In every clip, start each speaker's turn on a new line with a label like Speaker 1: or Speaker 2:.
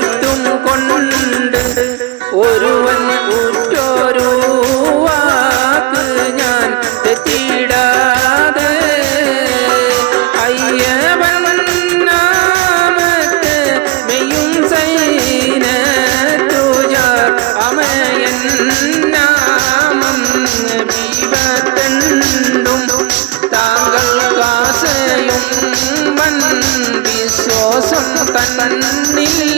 Speaker 1: കൈത്തും കൊണ്ട് ഒരുവൻ ഉറ്റൊരു വാക്ക് ഞാൻ തെറ്റിയിടാതെ അയ്യവൻ നാമത്തെ മെയ്യും സൈന തുജാർ അമയൻ നാമം ബീപത്തണ്ടും താങ്കൾ കാസയും മൻ വിശ്വാസം തന്നില്ല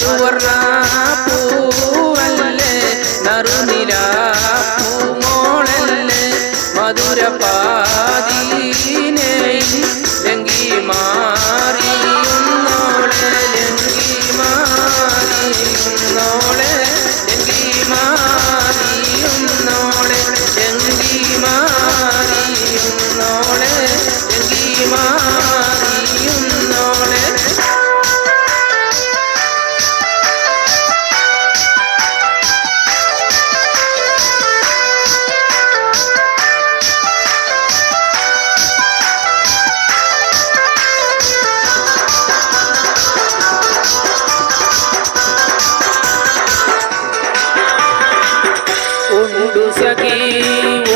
Speaker 1: ಮಧುವರ್ಣ ಪೂ Brasil.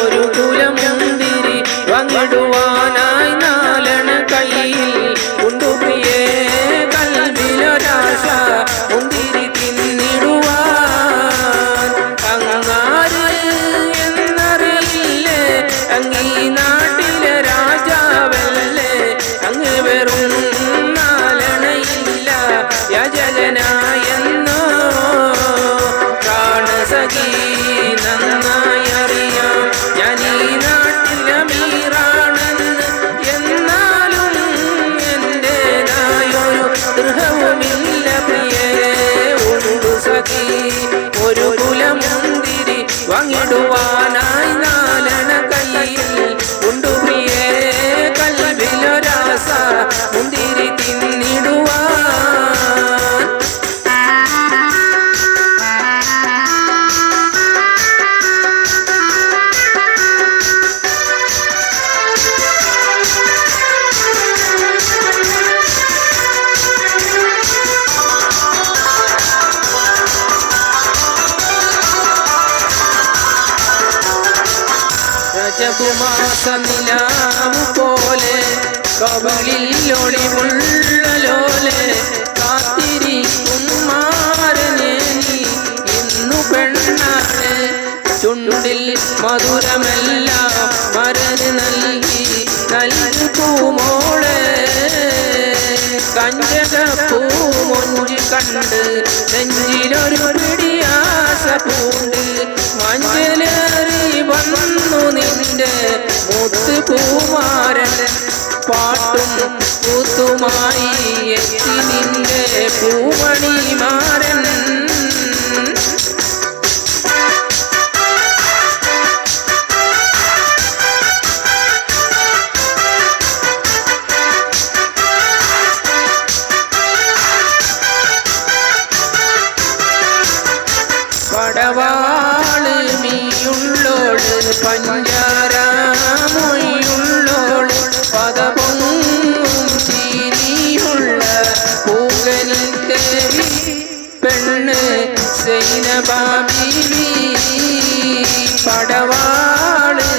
Speaker 1: ലഘുമാസ പോലെ കവിളിൽ ഒളിവുള്ള ലോലെ മധുരമെല്ലാം മരന് നൽകി നൽകുമോളെ. കഞ്ചകപ്പൂ മൊഞ്ചി കണ്ട് നെഞ്ചിലൊരു പിടിയാ മുത്ത് പൂമാരൻ പാട്ടും കൂത്തുമായി എത്തി നിന്റെ പൂമണി பாமிலி படவாளு.